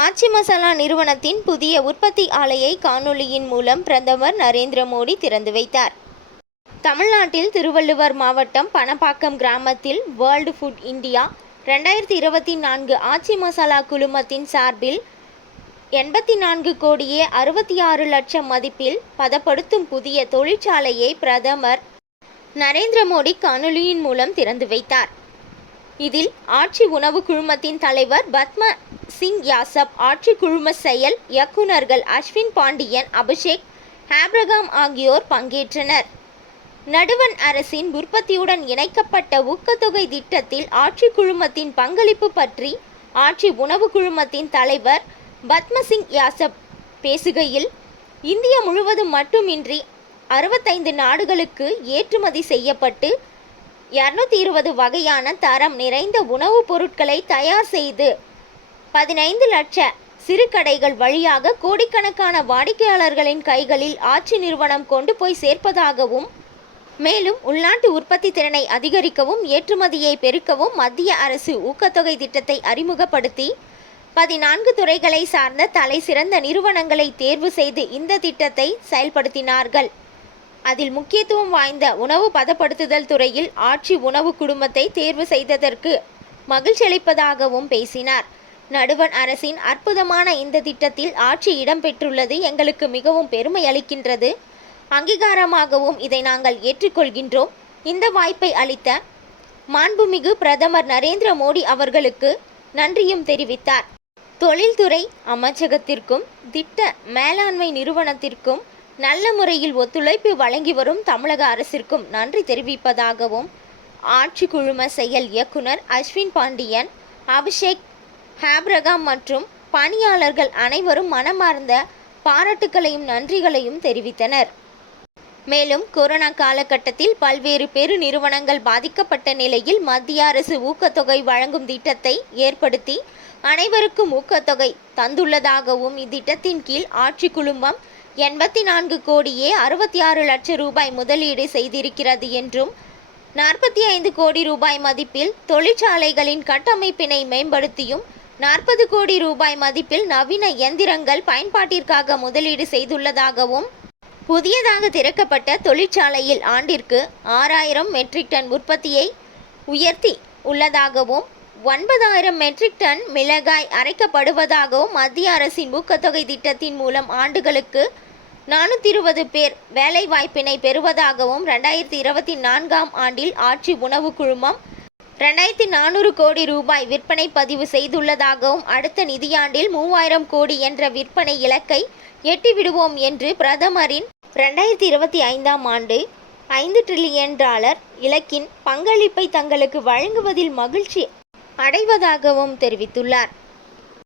ஆச்சி மசாலா நிறுவனத்தின் புதிய உற்பத்தி ஆலையை காணொலியின் மூலம் பிரதமர் நரேந்திர மோடி திறந்து வைத்தார். தமிழ்நாட்டில் திருவள்ளுவர் மாவட்டம் பணப்பாக்கம் கிராமத்தில் வேர்ல்டு ஃபுட் இந்தியா ரெண்டாயிரத்தி இருபத்தி நான்கு ஆச்சி மசாலா குழுமத்தின் சார்பில் எண்பத்தி நான்கு கோடியே அறுபத்தி ஆறு லட்சம் மதிப்பில் பதப்படுத்தும் புதிய தொழிற்சாலையை பிரதமர் நரேந்திர மோடி காணொலியின் மூலம் திறந்து வைத்தார். இதில் ஆட்சி உணவு குழுமத்தின் தலைவர் பத்ம சிங் யாசப் ஆட்சி குழும செயல் இயக்குநர்கள் அஸ்வின் பாண்டியன் அபிஷேக் ஹேப்ரகாம் ஆகியோர் பங்கேற்றனர். நடுவண் அரசின் உற்பத்தியுடன் இணைக்கப்பட்ட ஊக்கத்தொகை திட்டத்தில் ஆட்சி குழுமத்தின் பங்களிப்பு பற்றி ஆட்சி உணவு குழுமத்தின் தலைவர் பத்மசிங் யாசப் பேசுகையில் இந்தியா முழுவதும் மட்டுமின்றி அறுபத்தைந்து நாடுகளுக்கு ஏற்றுமதி செய்யப்பட்டு இரநூத்தி இருபது வகையான தரம் நிறைந்த உணவுப் பொருட்களை தயார் செய்து பதினைந்து லட்ச சிறு கடைகள் வழியாக கோடிக்கணக்கான வாடிக்கையாளர்களின் கைகளில் ஆட்சி நிறுவனம் கொண்டு போய் சேர்ப்பதாகவும் மேலும் உள்நாட்டு உற்பத்தி திறனை அதிகரிக்கவும் ஏற்றுமதியை பெருக்கவும் மத்திய அரசு ஊக்கத்தொகை திட்டத்தை அறிமுகப்படுத்தி பதினான்கு துறைகளை சார்ந்த தலை சிறந்த நிறுவனங்களை தேர்வு செய்து இந்த திட்டத்தை செயல்படுத்தினார்கள். அதில் முக்கியத்துவம் வாய்ந்த உணவு பதப்படுத்துதல் துறையில் ஆட்சி உணவு குடும்பத்தை தேர்வு செய்ததற்கு மகிழ்ச்சியளிப்பதாகவும் பேசினார். நடுவண் அரசின் அற்புதமான இந்த திட்டத்தில் ஆட்சி இடம்பெற்றுள்ளது எங்களுக்கு மிகவும் பெருமை அளிக்கின்றது. அங்கீகாரமாகவும் இதை நாங்கள் ஏற்றுக்கொள்கின்றோம். இந்த வாய்ப்பை அளித்த மாண்புமிகு பிரதமர் நரேந்திர மோடி அவர்களுக்கு நன்றியும் தெரிவித்தார். தொழில்துறை அமைச்சகத்திற்கும் திட்ட மேலாண்மை நிறுவனத்திற்கும் நல்ல முறையில் ஒத்துழைப்பு வழங்கி வரும் தமிழக அரசிற்கும் நன்றி தெரிவிப்பதாகவும் ஆட்சி குழும செயல் இயக்குனர் அஸ்வின் பாண்டியன் அபிஷேக் ஹாப்ரகாம் மற்றும் பணியாளர்கள் அனைவரும் மனமார்ந்த பாராட்டுக்களையும் நன்றிகளையும் தெரிவித்தனர். மேலும் கொரோனா காலகட்டத்தில் பல்வேறு பெரு நிறுவனங்கள் பாதிக்கப்பட்ட நிலையில் மத்திய அரசு ஊக்கத்தொகை வழங்கும் திட்டத்தை ஏற்படுத்தி அனைவருக்கும் ஊக்கத்தொகை தந்துள்ளதாகவும் இத்திட்டத்தின் கீழ் ஆட்சி குழுமம் எண்பத்தி நான்கு கோடியே அறுபத்தி ஆறு லட்சம் ரூபாய் முதலீடு செய்திருக்கிறது என்றும் நாற்பத்தி ஐந்து கோடி ரூபாய் மதிப்பில் தொழிற்சாலைகளின் கட்டமைப்பினை மேம்படுத்தியும் நாற்பது கோடி ரூபாய் மதிப்பில் நவீன எந்திரங்கள் பயன்பாட்டிற்காக முதலீடு செய்துள்ளதாகவும் புதியதாக திறக்கப்பட்ட தொழிற்சாலையில் ஆண்டிற்கு ஆறாயிரம் மெட்ரிக் டன் உற்பத்தியை உயர்த்தி உள்ளதாகவும் ஒன்பதாயிரம் மெட்ரிக் டன் மிளகாய் அரைக்கப்படுவதாகவும் மத்திய அரசின் ஊக்கத்தொகை திட்டத்தின் மூலம் ஆண்டுகளுக்கு நானூற்றி இருபது பேர் வேலைவாய்ப்பினை பெறுவதாகவும் ரெண்டாயிரத்தி இருபத்தி நான்காம் ஆண்டில் ஆட்சி உணவு குழுமம் ரெண்டாயிரத்தி நானூறு கோடி ரூபாய் விற்பனை பதிவு செய்துள்ளதாகவும் அடுத்த நிதியாண்டில் மூவாயிரம் கோடி என்ற விற்பனை இலக்கை எட்டிவிடுவோம் என்று பிரதமரின் ரெண்டாயிரத்தி இருபத்தி ஐந்தாம் ஆண்டு ஐந்து டிரில்லியன் டாலர் இலக்கின் பங்களிப்பை தங்களுக்கு வழங்குவதில் மகிழ்ச்சி அடைவதாகவும் தெரிவித்துள்ளார்.